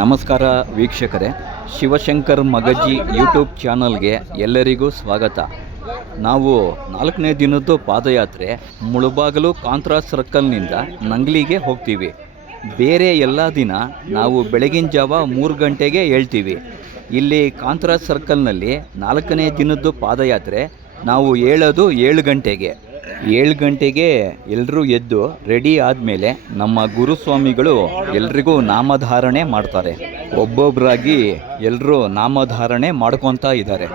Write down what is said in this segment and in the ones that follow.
ನಮಸ್ಕಾರ ವೀಕ್ಷಕರೇ, ಶಿವಶಂಕರ್ ಮಗಜಿ ಯೂಟ್ಯೂಬ್ ಚಾನಲ್ಗೆ ಎಲ್ಲರಿಗೂ ಸ್ವಾಗತ. ನಾವು 4ನೇ ದಿನದ್ದು ಪಾದಯಾತ್ರೆ ಮುಳುಬಾಗಲು ಕಾಂತ್ರಾ ಸರ್ಕಲ್ನಿಂದ ನಂಗ್ಲಿಗೆ ಹೋಗ್ತೀವಿ. ಬೇರೆ ಎಲ್ಲ ದಿನ ನಾವು ಬೆಳಗಿನ ಜಾವ 3 ಗಂಟೆಗೆ ಹೇಳ್ತೀವಿ. ಇಲ್ಲಿ ಕಾಂತ್ರಾ ಸರ್ಕಲ್ನಲ್ಲಿ 4ನೇ ದಿನದ್ದು ಪಾದಯಾತ್ರೆ ನಾವು ಹೇಳೋದು 7 ಗಂಟೆಗೆ. 7 ಗಂಟೆಗೆ ಎಲ್ಲರೂ ಎದ್ದು ರೆಡಿ ಆದಮೇಲೆ ನಮ್ಮ ಗುರುಸ್ವಾಮಿಗಳು ಎಲ್ರಿಗೂ ನಾಮಧಾರಣೆ ಮಾಡ್ತಾರೆ. ಒಬ್ಬೊಬ್ಬರಾಗಿ ಎಲ್ಲರೂ ನಾಮಧಾರಣೆ ಮಾಡ್ಕೊತಾ ಇದ್ದಾರೆ.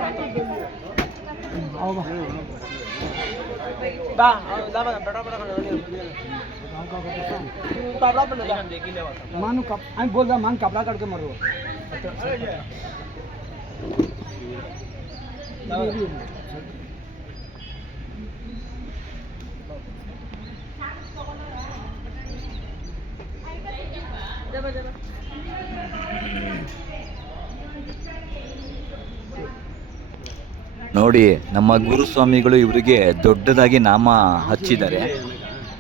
ನೋಡಿ, ನಮ್ಮ ಗುರುಸ್ವಾಮಿಗಳು ಇವರಿಗೆ ದೊಡ್ಡದಾಗಿ ನಾಮ ಹಚ್ಚಿದ್ದಾರೆ.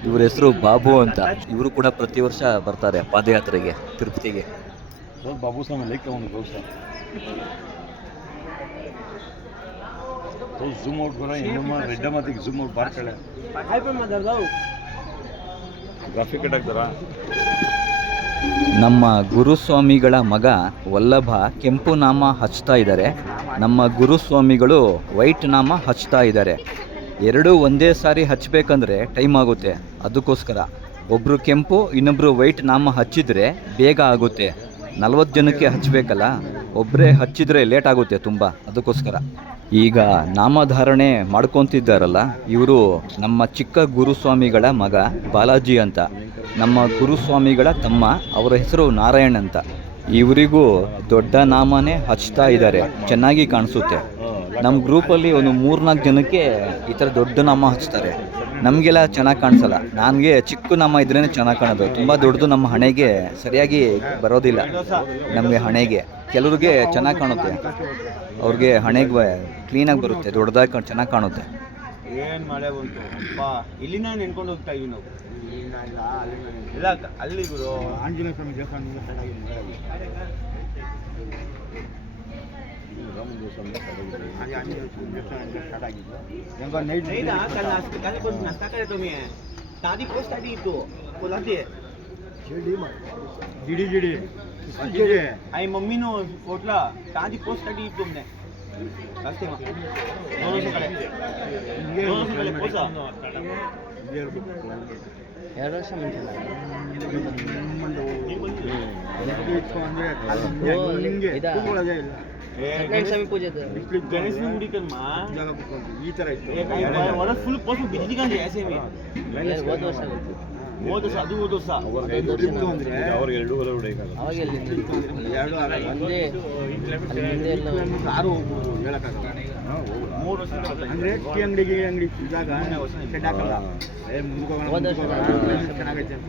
ಇವ್ರ ಹೆಸರು ಬಾಬು ಅಂತ. ಇವರು ಕೂಡ ಪ್ರತಿ ವರ್ಷ ಬರ್ತಾರೆ ಪಾದಯಾತ್ರೆಗೆ ತಿರುಪತಿಗೆ. बाबू साहब लाइक का तो जूम आउट करा इनम रेड मातिक जूम आउट बार कಳೆ हाइपर ಮಾತಾಡ್ದಾವು ಗ್ರಾಫಿಕ್ ಹಾಕ್ತಾರಾ. ನಮ್ಮ ಗುರುಸ್ವಾಮಿಗಳ ಮಗ ವಲ್ಲಭ ಕೆಂಪು ನಾಮ ಹಚ್ತಾ ಇದ್ದಾರೆ. ನಮ್ಮ ಗುರುಸ್ವಾಮಿಗಳು ವೈಟ್ ನಾಮ ಹಚ್ತಾ ಇದ್ದಾರೆ. ಎರಡೂ ಒಂದೇ ಸಾರಿ ಹಚ್ಚಬೇಕಂದ್ರೆ ಟೈಮ್ ಆಗುತ್ತೆ. ಅದಕ್ಕೋಸ್ಕರ ಒಬ್ಬರು ಕೆಂಪು ಇನ್ನೊಬ್ಬರು ವೈಟ್ ನಾಮ ಹಚ್ಚಿದರೆ ಬೇಗ ಆಗುತ್ತೆ. 40 ಜನಕ್ಕೆ ಹಚ್ಚಬೇಕಲ್ಲ, ಒಬ್ಬರೇ ಹಚ್ಚಿದರೆ ಲೇಟ್ ಆಗುತ್ತೆ ತುಂಬ. ಅದಕ್ಕೋಸ್ಕರ ಈಗ ನಾಮಧಾರಣೆ ಮಾಡ್ಕೊತಿದ್ದಾರಲ್ಲ, ಇವರು ನಮ್ಮ ಚಿಕ್ಕ ಗುರುಸ್ವಾಮಿಗಳ ಮಗ ಬಾಲಾಜಿ ಅಂತ. ನಮ್ಮ ಗುರುಸ್ವಾಮಿಗಳ ತಮ್ಮ, ಅವರ ಹೆಸರು ನಾರಾಯಣ್ ಅಂತ. ಇವರಿಗೂ ದೊಡ್ಡ ನಾಮನೇ ಹಚ್ತಾ ಇದ್ದಾರೆ. ಚೆನ್ನಾಗಿ ಕಾಣಿಸುತ್ತೆ. ನಮ್ಮ ಗ್ರೂಪಲ್ಲಿ ಒಂದು 3-4 ಜನಕ್ಕೆ ಈ ಥರ ದೊಡ್ಡ ನಾಮ ಹಚ್ತಾರೆ. ನಮಗೆಲ್ಲ ಚೆನ್ನಾಗಿ ಕಾಣಿಸಲ್ಲ. ನನಗೆ ಚಿಕ್ಕ ನಾಮ ಇದ್ರೇ ಚೆನ್ನಾಗಿ ಕಾಣೋದು. ತುಂಬ ದೊಡ್ಡದು ನಮ್ಮ ಹಣೆಗೆ ಸರಿಯಾಗಿ ಬರೋದಿಲ್ಲ. ನಮಗೆ ಹಣೆಗೆ ಕೆಲವ್ರಿಗೆ ಚೆನ್ನಾಗಿ ಕಾಣುತ್ತೆ, ಅವ್ರಿಗೆ ಹಣೆಗೆ ಕ್ಲೀನಾಗಿ ಬರುತ್ತೆ, ದೊಡ್ಡದಾಗಿ ಚೆನ್ನಾಗಿ ಕಾಣುತ್ತೆ. ಏನು ಮಳೆ ಬಂತು ಅಪ್ಪ, ಇಲ್ಲಿಂದ ನೆನ್ಕೊಂಡು ಹೋಗ್ತಾ ಇದ್ವಿ ನಾವು. ಇಲ್ಲ ಅಲ್ಲಿ ಗುರು ಆಂಜನೇಯ ಸ್ವಾಮಿ ದೇವಸ್ಥಾನ आई मम्मी नो कोटला ताजी पोस्ट काटी तुमने रास्ते में दोनों से कड़े पोसा यार रक्षा मिलता है ये इधर बोला जाए नेक्स्ट टाइम पूछे थे गणेश ने मुड़ी कर मां जगह ಈ ತರ ಇತ್ತು. वाला फुल पोस्ट बिजली का ऐसे में यार बहुत वर्ष ಹೋದ ಸಾಧು ಹೋದ ಸಾ ಅವರಿಗೆ ಅಂದ್ರೆ ಅವರಿಗೆ ಎರಡು ಹೊಲ ಹೊಡೆಯಲ್ಲ. ಅವಾಗ ಎಲ್ಲಿ ಎರಡು ಒಂದೇ ಮುಂದೆ ಎಲ್ಲ ಕಾರು ಹೋಗ್ಬೋದು ಹೇಳಕ್ಕಾಗಲ್ಲ. 3 ವರ್ಷ ಅಂದ್ರೆ ಟೀ ಅಂಗಡಿಗೆ ಅಂಗಡಿ ಇದ್ದಾಗ ಸೆಟ್ ಹಾಕಲ್ಲ. ಹೋದ ವರ್ಷ ಚೆನ್ನಾಗೈತೆ ಅಂತ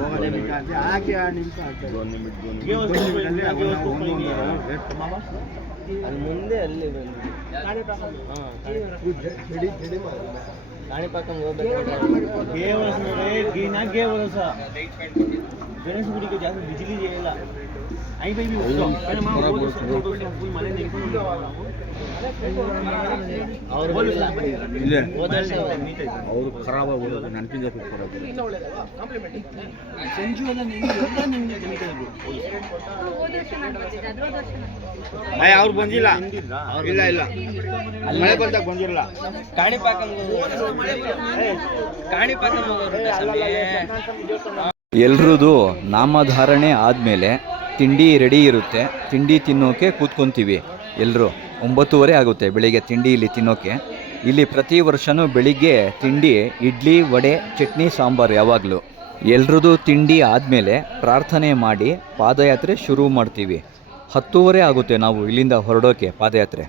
ಹೋಗೋದೇ ಅಂತ ಹಾಕಿ 2 ನಿಮಿಷ ಆಗ್ತದೆ. 1 ನಿಮಿಷ ಅಲ್ಲಿ ಮುಂದೆ ಅಲ್ಲಿ ಕಾಣಿಪಾಕಂ गणेश गुड़ी के जाकर बिजली जाएगा आई भाई भी और खराब आಗೋದು ನನಗಿಂತ ಸಂಜು ಎಲ್ಲ ಅವ್ರು ಬಂದಿಲ್ಲ. ಇಲ್ಲ ಇಲ್ಲ ಮಳೆ ಬಂದಾಗ ಬಂದಿರಲ್ಲ. ಎಲ್ರದ್ದು ನಾಮಧಾರಣೆ ಆದಮೇಲೆ ತಿಂಡಿ ರೆಡಿ ಇರುತ್ತೆ. ತಿಂಡಿ ತಿನ್ನೋಕೆ ಕೂತ್ಕೊತೀವಿ ಎಲ್ಲರೂ. 9:30 ಆಗುತ್ತೆ ಬೆಳಿಗ್ಗೆ ತಿಂಡಿ ಇಲ್ಲಿ ತಿನ್ನೋಕೆ. ಇಲ್ಲಿ ಪ್ರತಿ ವರ್ಷವೂ ಬೆಳಿಗ್ಗೆ ತಿಂಡಿ ಇಡ್ಲಿ, ವಡೆ, ಚಟ್ನಿ, ಸಾಂಬಾರು ಯಾವಾಗಲೂ. ಎಲ್ರದ್ದು ತಿಂಡಿ ಆದಮೇಲೆ ಪ್ರಾರ್ಥನೆ ಮಾಡಿ ಪಾದಯಾತ್ರೆ ಶುರು ಮಾಡ್ತೀವಿ. 10:30 ಆಗುತ್ತೆ ನಾವು ಇಲ್ಲಿಂದ ಹೊರಡೋಕೆ ಪಾದಯಾತ್ರೆ.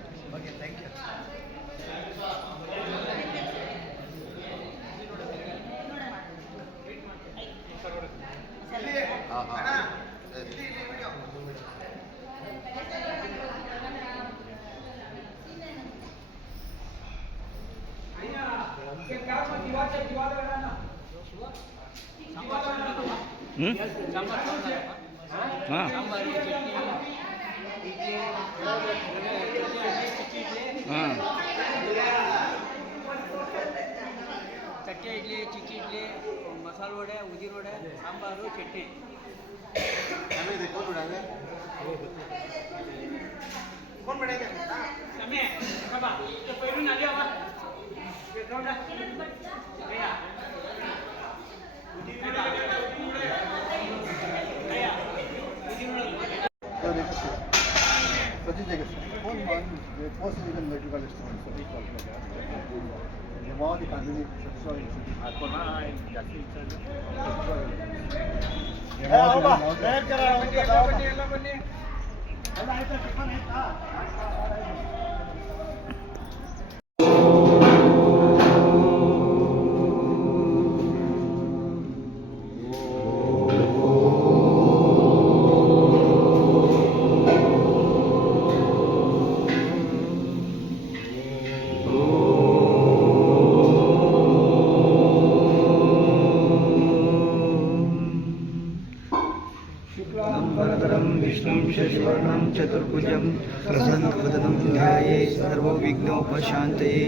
ಹಾಂ ಸಾಂಬಾರು ಚಟ್ನಿ ಇಡ್ಲಿ ಹಾಂ ತಟ್ಟೆ ಇಡ್ಲಿ ಚಿಕ್ಕಿ ಇಡ್ಲಿ ಮಸಾಲೆ ವಡೆ ಉದಿನ ವಡೆ ಸಾಂಬಾರು ಚಟ್ನಿ वरदरं विष्णुं शशिवर्णं चतुर्भुजं प्रसन्नवदनं ध्यायेत् सर्वविघ्नोपशान्तये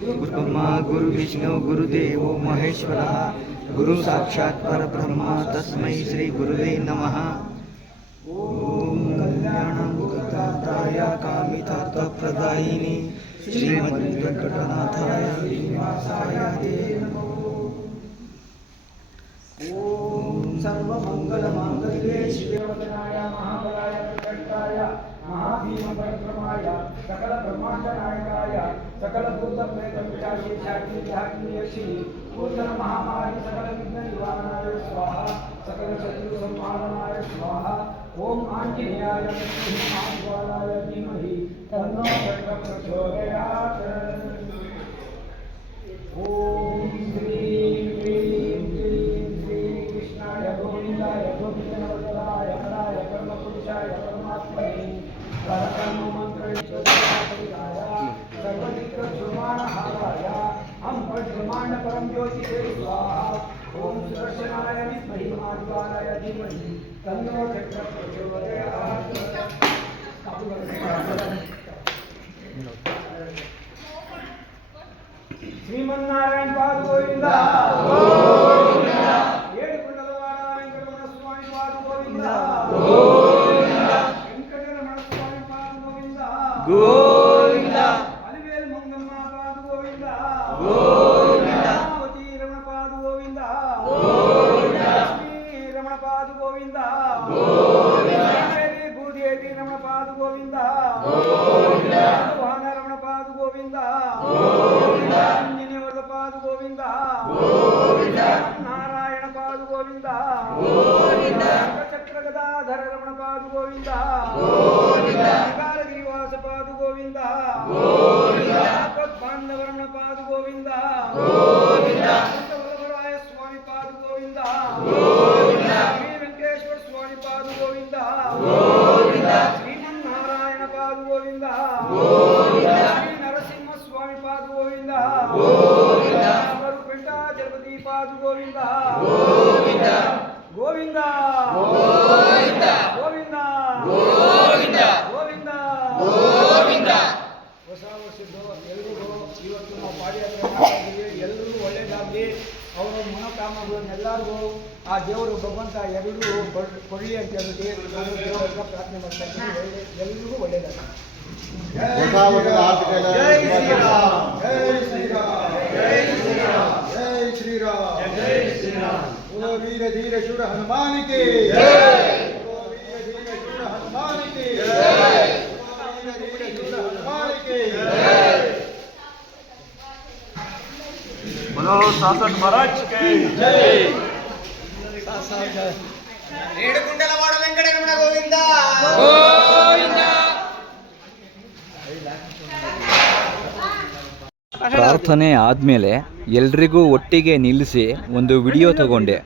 गुरुब्रह्मा गुरुविष्णु गुरुदेवो महेश्वरः गुरुसाक्षात् परब्रह्म तस्मै श्रीगुरुवे नमः। ॐ कल्याणमुखदाताय कामितार्थप्रदायिने श्रीमद्वेङ्कटनाथाय श्रीनिवासाय ते नमः। ॐ सर्वमङ्गलमाङ्गल्ये शिववदनाय महाबलाय प्रकटाय महाभीमपरक्रमाय सकलब्रह्माण्डनायकाय सकलभूतप्रेतपिशाचिशाकिन्यक्षि पूर्णमहामारी सकलविघ्ननिवारणाय स्वाहा सकलशत्रुसंहारणाय स्वाहा। ॐ आञ्जनेयाय महाद्वाराय धीमहि तन्नो चक्रं प्रचोदयात्। ॐ श्रीं क्लीं गोविंदाय गोविंदनवदनाय हराय कर्मपुरुषाय परमात्मने परकर्ममन्त्रैश्वर्याय सर्वदिक्प्रचुर्माणहाराय हम ब्रह्माण्डपरं ज्योतिषे स्वाहा। ॐ सुदर्शनाय विद्महे महाद्वाराय धीमहि तन्नो चक्रं प्रचोदयात्। श्रीमन्नारायण पाद गोविंदा गोविंदा अलिवेल मंगम्मा पाद गोविंदा गोविंदा रामावती रमण पाद गोविंदा गोविंदा लक्ष्मी रमण पाद गोविंदा गोविंदा देवी भूदेवी रमण पाद गोविंदा गोविंदा भगवान रमण पाद गोविंदा गोविंदा अंजनेवर पाद गोविंदा गोविंदा नारायण पाद गोविंदा गोविंदा चक्र गदाधर रमण पाद गोविंदा गोविंदा पाद गोविंदा गोविंदा बांधवरण पाद गोविंदा गोविंदा वल्लभराय स्वामी पाद गोविंदा गोविंदा श्री वेंकटेश्वर स्वामी पाद गोविंदा गोविंदा श्रीमन्नारायण पाद गोविंदा गोविंदा श्री नरसिंह स्वामी पाद गोविंदा गोविंदा स्वरूपेंटा जगपति पाद गोविंदा गोविंदा गोविंदा गोविंदा गोविंदा गोविंदा ಗೋವಿಂದ ಹೊಸ ವರ್ಷದ್ದು ಎಲ್ರಿಗೂ ಇವತ್ತು ನಾವು ಪಾದಯಾತ್ರೆ ಮಾಡ್ತಿದ್ದೀವಿ. ಎಲ್ಲರಿಗೂ ಒಳ್ಳೆಯದಾಗಲಿ, ಅವರ ಮನೋಕಾಮಗಳನ್ನೆಲ್ಲರಿಗೂ ಆ ದೇವರು ಭಗವಂತ ಎಲ್ಲರಿಗೂ ಕೊಡಲಿ ಅಂತ ಹೇಳ್ಬಿಟ್ಟು ನಾನು ದೇವರನ್ನ ಪ್ರಾರ್ಥನೆ ಮಾಡ್ತಾ ಇದ್ದೀನಿ. ಎಲ್ಲರಿಗೂ ಒಳ್ಳೆಯದಾಗಲಿ. ಜೈ ಶ್ರೀರಾಮ್, ಜೈ ಶ್ರೀರಾಮ್, ಜೈ ಶ್ರೀರಾಮ್, ಜೈ ಶ್ರೀರಾಮ್, ಜೈ ಶ್ರೀರಾಮ್, ಜೈ ಶ್ರೀರಾಮ್. ಓ ವೀರ ಧೀರ ಶೂರ ಹನುಮಾನಿಗೆ ಜೈ, ಓ ವೀರ ಧೀರ ಶೂರ ಹನುಮಾನಿಗೆ ಜೈ, बोलो शासन महाराज के जय। ఏడుకుండలవాడ వెంకటరమణ గోవింద గోవింద. ಪ್ರಾರ್ಥನೆ ಆದಮೇಲೆ ಎಲ್ರಿಗೂ ಒಟ್ಟಿಗೆ ನಿಲ್ಲಿಸಿ ಒಂದು ವಿಡಿಯೋ ತಗೊಂಡೆ.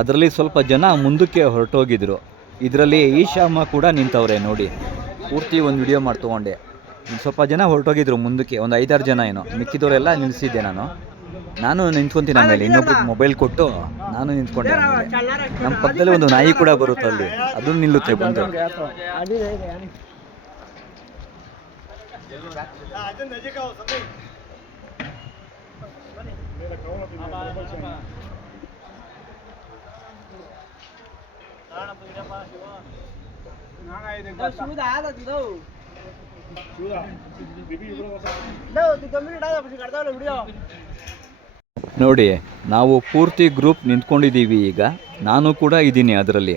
ಅದರಲ್ಲಿ ಸ್ವಲ್ಪ ಜನ ಮುಂದಕ್ಕೆ ಹೊರಟೋಗಿದ್ರು. ಇದರಲ್ಲಿ ಈಶಾಮ್ಮ ಕೂಡ ನಿಂತವ್ರೆ ನೋಡಿ. ಪೂರ್ತಿ ಒಂದು ವಿಡಿಯೋ ಮಾಡಿ ತೊಗೊಂಡೆ. ಸ್ವಲ್ಪ ಜನ ಹೊರಟೋಗಿದ್ರು ಮುಂದಕ್ಕೆ, ಒಂದು 5-6 ಜನ ಏನೋ. ಮಿಕ್ಕಿದವರೆಲ್ಲ ನಿಲ್ಲಿಸಿದ್ದೆ ನಾನು. ನಾನು ನಿಂತ್ಕೊಂತೀನಿ ಆಮೇಲೆ ಇನ್ನೊಬ್ರು ಮೊಬೈಲ್ ಕೊಟ್ಟು ನಾನು ನಿಂತ್ಕೊಂಡೆ ಆಮೇಲೆ. ನಮ್ಮ ಪಕ್ಕದಲ್ಲಿ ಒಂದು ನಾಯಿ ಕೂಡ ಬರುತ್ತೆ ಅಲ್ಲಿ, ಅದು ನಿಲ್ಲುತ್ತೆ ಬಂದು. ನೋಡಿ, ನಾವು ಪೂರ್ತಿ ಗ್ರೂಪ್ ನಿಂತ್ಕೊಂಡಿದ್ದೀವಿ ಈಗ. ನಾನು ಕೂಡ ಇದ್ದೀನಿ ಅದರಲ್ಲಿ.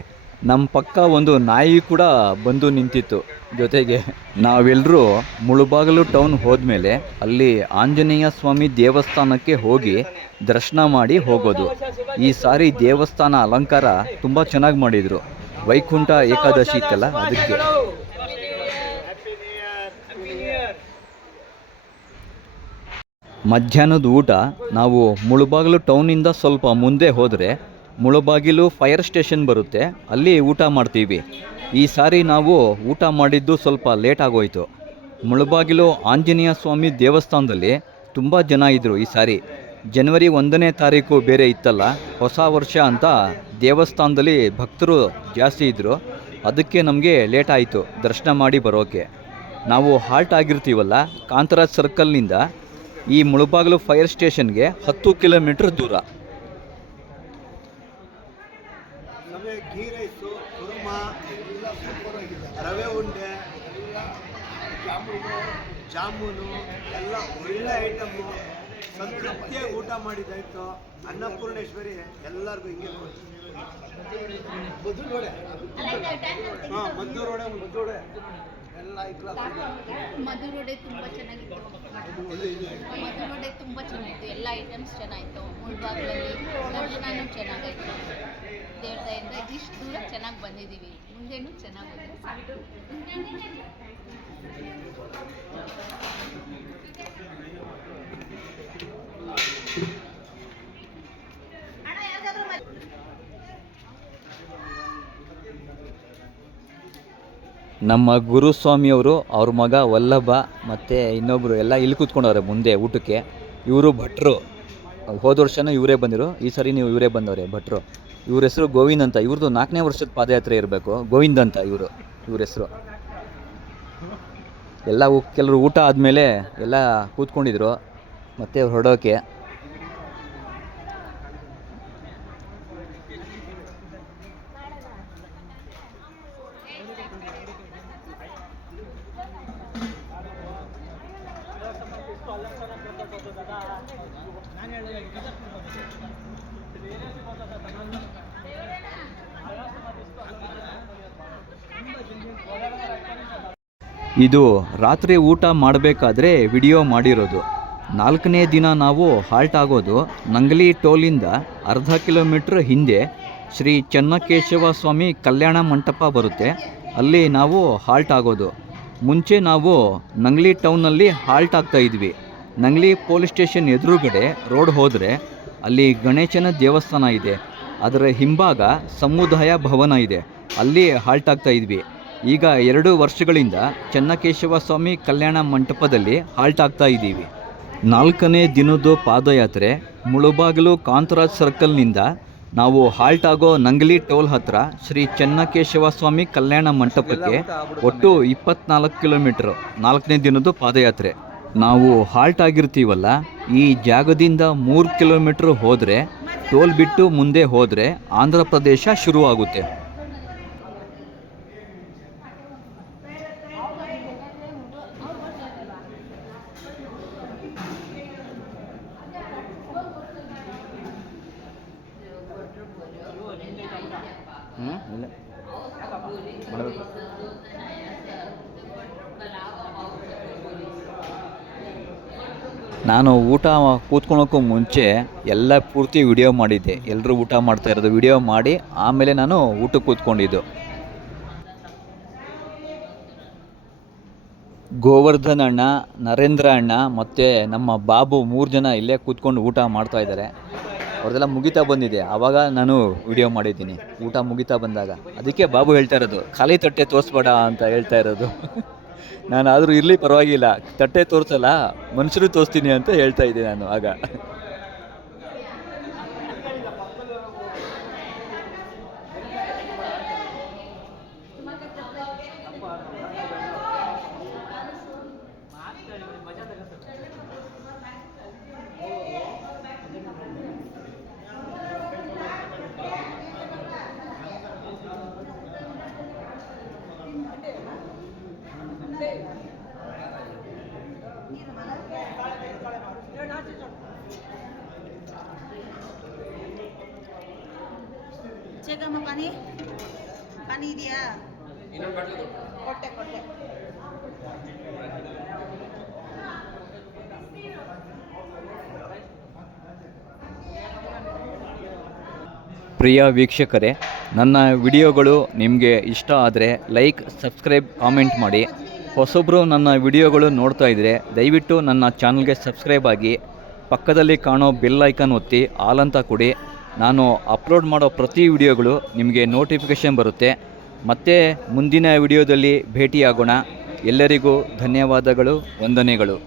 ನಮ್ಮ ಪಕ್ಕ ಒಂದು ನಾಯಿ ಕೂಡ ಬಂದು ನಿಂತಿತ್ತು ಜೊತೆಗೆ. ನಾವೆಲ್ಲರೂ ಮುಳುಬಾಗಿಲು ಟೌನ್ ಹೋದ್ಮೇಲೆ ಅಲ್ಲಿ ಆಂಜನೇಯ ಸ್ವಾಮಿ ದೇವಸ್ಥಾನಕ್ಕೆ ಹೋಗಿ ದರ್ಶನ ಮಾಡಿ ಹೋಗೋದು. ಈ ಸಾರಿ ದೇವಸ್ಥಾನ ಅಲಂಕಾರ ತುಂಬ ಚೆನ್ನಾಗಿ ಮಾಡಿದರು. ವೈಕುಂಠ ಏಕಾದಶಿ ಇತ್ತಲ್ಲ ಅದಕ್ಕೆ. ಮಧ್ಯಾಹ್ನದ ಊಟ ನಾವು ಮುಳುಬಾಗಿಲು ಟೌನಿಂದ ಸ್ವಲ್ಪ ಮುಂದೆ ಹೋದರೆ ಮುಳುಬಾಗಿಲು ಫೈರ್ ಸ್ಟೇಷನ್ ಬರುತ್ತೆ, ಅಲ್ಲಿ ಊಟ ಮಾಡ್ತೀವಿ. ಈ ಸಾರಿ ನಾವು ಊಟ ಮಾಡಿದ್ದು ಸ್ವಲ್ಪ ಲೇಟ್ ಆಗೋಯಿತು. ಮುಳುಬಾಗಿಲು ಆಂಜನೇಯ ಸ್ವಾಮಿ ದೇವಸ್ಥಾನದಲ್ಲಿ ತುಂಬ ಜನ ಇದ್ದರು ಈ ಸಾರಿ. ಜನವರಿ 1ನೇ ತಾರೀಕು ಬೇರೆ ಇತ್ತಲ್ಲ, ಹೊಸ ವರ್ಷ ಅಂತ ದೇವಸ್ಥಾನದಲ್ಲಿ ಭಕ್ತರು ಜಾಸ್ತಿ ಇದ್ದರು. ಅದಕ್ಕೆ ನಮಗೆ ಲೇಟ್ ಆಯಿತು ದರ್ಶನ ಮಾಡಿ ಬರೋಕ್ಕೆ. ನಾವು ಹಾಲ್ಟ್ ಆಗಿರ್ತೀವಲ್ಲ, ಕಾಂತರಾಜ್ ಸರ್ಕಲ್ನಿಂದ ಈ ಮುಳುಬಾಗಿಲು ಫೈರ್ ಸ್ಟೇಷನ್ಗೆ 10 ಕಿಲೋಮೀಟ್ರ್ ದೂರ. ಘೀ ರೈಸು, ಕುರ್ಮಾ, ರವೆ ಉಂಡೆ, ಜಾಮೂನು ಎಲ್ಲ ಒಳ್ಳೆ ಐಟಮ್ಮು. ಸಂತೃಪ್ತಿಯಾಗಿ ಊಟ ಮಾಡಿದ್ದಾಯಿತು. ಅನ್ನಪೂರ್ಣೇಶ್ವರಿ ಎಲ್ಲರಿಗೂ ಹಿಂಗೆ ಮದ್ದೂರು ಮದ್ದೂರು ಎಲ್ಲ ಮಧುರ್ ವಡೆ ತುಂಬ ಚೆನ್ನಾಗಿತ್ತು. ಮಧುರ್ ವಡೆ ತುಂಬ ಚೆನ್ನಾಗಿತ್ತು. ಎಲ್ಲ ಐಟಮ್ಸ್ ಚೆನ್ನಾಗಿತ್ತು. ಮುಳ್ಬಾಗಿಲಲ್ಲಿ ದರ್ಶನನೂ ಚೆನ್ನಾಗಾಯಿತು. ದೇವ್ರ ದಯೆಯಿಂದ ಇಷ್ಟು ದೂರ ಚೆನ್ನಾಗಿ ಬಂದಿದ್ದೀವಿ. ಮುಂದೆನೂ ಚೆನ್ನಾಗಿ ಬಂದಿದೆ ಸಾಕು. ನಮ್ಮ ಗುರುಸ್ವಾಮಿಯವರು, ಅವ್ರ ಮಗ ವಲ್ಲಭ ಮತ್ತು ಇನ್ನೊಬ್ಬರು ಎಲ್ಲ ಇಲ್ಲಿ ಕೂತ್ಕೊಂಡವ್ರೆ ಮುಂದೆ ಊಟಕ್ಕೆ. ಇವರು ಭಟ್ರು. ಹೋದ ವರ್ಷನೂ ಇವರೇ ಬಂದಿರು, ಈ ಸರಿ ನೀವು ಇವರೇ ಬಂದವ್ರೆ ಭಟ್ರು. ಇವ್ರ ಹೆಸರು ಗೋವಿಂದ್ ಅಂತ. ಇವ್ರದ್ದು 4ನೇ ವರ್ಷದ ಪಾದಯಾತ್ರೆ ಇರಬೇಕು. ಗೋವಿಂದ್ ಅಂತ ಇವ್ರ ಹೆಸರು. ಎಲ್ಲ ಕೆಲವರು ಊಟ ಆದಮೇಲೆ ಎಲ್ಲ ಕೂತ್ಕೊಂಡಿದ್ರು ಮತ್ತು ಹೊರಡೋಕ್ಕೆ. ಇದು ರಾತ್ರಿ ಊಟ ಮಾಡಬೇಕಾದ್ರೆ ವಿಡಿಯೋ ಮಾಡಿರೋದು. 4ನೇ ದಿನ ನಾವು ಹಾಲ್ಟ್ ಆಗೋದು ನಂಗಲಿ ಟೋಲಿಂದ ಅರ್ಧ ಕಿಲೋಮೀಟ್ರ್ ಹಿಂದೆ ಶ್ರೀ ಚೆನ್ನಕೇಶವ ಸ್ವಾಮಿ ಕಲ್ಯಾಣ ಮಂಟಪ ಬರುತ್ತೆ, ಅಲ್ಲಿ ನಾವು ಹಾಲ್ಟ್ ಆಗೋದು. ಮುಂಚೆ ನಾವು Nangli ಟೌನಲ್ಲಿ halt ಆಗ್ತಾಯಿದ್ವಿ. Nangli police station ಎದುರುಗಡೆ ರೋಡ್ ಹೋದರೆ ಅಲ್ಲಿ ಗಣೇಶನ ದೇವಸ್ಥಾನ ಇದೆ. ಅದರ ಹಿಂಭಾಗ ಸಮುದಾಯ ಭವನ ಇದೆ, ಅಲ್ಲಿ ಹಾಲ್ಟ್ ಆಗ್ತಾಯಿದ್ವಿ. ಈಗ 2 ವರ್ಷಗಳಿಂದ ಚೆನ್ನಕೇಶವ ಸ್ವಾಮಿ ಕಲ್ಯಾಣ ಮಂಟಪದಲ್ಲಿ ಹಾಲ್ಟ್ ಆಗ್ತಾ ಇದ್ದೀವಿ. 4ನೇ ದಿನದ ಪಾದಯಾತ್ರೆ ಮುಳುಬಾಗಿಲು ಕಾಂತರಾಜ್ ಸರ್ಕಲ್ನಿಂದ ನಾವು ಹಾಲ್ಟ್ ಆಗೋ ನಂಗಲಿ ಟೋಲ್ ಹತ್ರ ಶ್ರೀ ಚೆನ್ನಕೇಶವ ಸ್ವಾಮಿ ಕಲ್ಯಾಣ ಮಂಟಪಕ್ಕೆ ಒಟ್ಟು 24 ಕಿಲೋಮೀಟ್ರ್ 4ನೇ ದಿನದ ಪಾದಯಾತ್ರೆ. ನಾವು ಹಾಲ್ಟ್ ಆಗಿರ್ತೀವಲ್ಲ, ಈ ಜಾಗದಿಂದ 3 ಕಿಲೋಮೀಟ್ರ್ ಹೋದರೆ ಟೋಲ್ ಬಿಟ್ಟು ಮುಂದೆ ಹೋದರೆ ಆಂಧ್ರ ಪ್ರದೇಶ ಶುರುವಾಗುತ್ತೆ. ಇಲ್ಲ ಮಾಡಬೇಕು. ನಾನು ಊಟ ಕೂತ್ಕೊಳೋಕ್ಕೂ ಮುಂಚೆ ಎಲ್ಲ ಪೂರ್ತಿ ವಿಡಿಯೋ ಮಾಡಿದ್ದೆ. ಎಲ್ಲರೂ ಊಟ ಮಾಡ್ತಾ ಇರೋದು ವಿಡಿಯೋ ಮಾಡಿ ಆಮೇಲೆ ನಾನು ಊಟಕ್ಕೆ ಕೂತ್ಕೊಂಡಿದ್ದು. ಗೋವರ್ಧನ್ ಅಣ್ಣ, ನರೇಂದ್ರ ಅಣ್ಣ ಮತ್ತು ನಮ್ಮ ಬಾಬು 3 ಜನ ಇಲ್ಲೇ ಕೂತ್ಕೊಂಡು ಊಟ ಮಾಡ್ತಾ ಇದ್ದಾರೆ. ಅವ್ರದ್ದೆಲ್ಲ ಮುಗಿತಾ ಬಂದಿದೆ, ಆವಾಗ ನಾನು ವಿಡಿಯೋ ಮಾಡಿದ್ದೀನಿ ಊಟ ಮುಗಿತಾ ಬಂದಾಗ. ಅದಕ್ಕೆ ಬಾಬು ಹೇಳ್ತಾ ಇರೋದು ಖಾಲಿ ತಟ್ಟೆ ತೋರಿಸ್ಬೇಡ ಅಂತ ಹೇಳ್ತಾ ಇರೋದು. ನಾನು ಆದರೂ ಇರಲಿ ಪರವಾಗಿಲ್ಲ, ತಟ್ಟೆ ತೋರಿಸಲ್ಲ ಮನುಷ್ಯರು ತೋರಿಸ್ತೀನಿ ಅಂತ ಹೇಳ್ತಾ ಇದ್ದೆ ನಾನು ಆಗ. ಚೆಕಮ್ಮ ಪಾನಿ ಪಾನಿ ಇದೆಯಾ ಕೊಟ್ಟೆ ಪ್ರಿಯ ವೀಕ್ಷಕರೇ, ನನ್ನ ವಿಡಿಯೋಗಳು ನಿಮಗೆ ಇಷ್ಟ ಆದರೆ ಲೈಕ್, ಸಬ್ಸ್ಕ್ರೈಬ್, ಕಾಮೆಂಟ್ ಮಾಡಿ. ಹೊಸೊಬ್ಬರು ನನ್ನ ವಿಡಿಯೋಗಳು ನೋಡ್ತಾ ಇದ್ದರೆ ದಯವಿಟ್ಟು ನನ್ನ ಚಾನಲ್ಗೆ ಸಬ್ಸ್ಕ್ರೈಬ್ ಆಗಿ, ಪಕ್ಕದಲ್ಲಿ ಕಾಣೋ ಬೆಲ್ ಐಕಾನ್ ಒತ್ತಿ ಆಲ್ ಅಂತ ಕೊಡಿ. ನಾನು ಅಪ್ಲೋಡ್ ಮಾಡೋ ಪ್ರತಿ ವಿಡಿಯೋಗಳು ನಿಮಗೆ ನೋಟಿಫಿಕೇಷನ್ ಬರುತ್ತೆ. ಮತ್ತೆ ಮುಂದಿನ ವಿಡಿಯೋದಲ್ಲಿ ಭೇಟಿಯಾಗೋಣ. ಎಲ್ಲರಿಗೂ ಧನ್ಯವಾದಗಳು, ವಂದನೆಗಳು.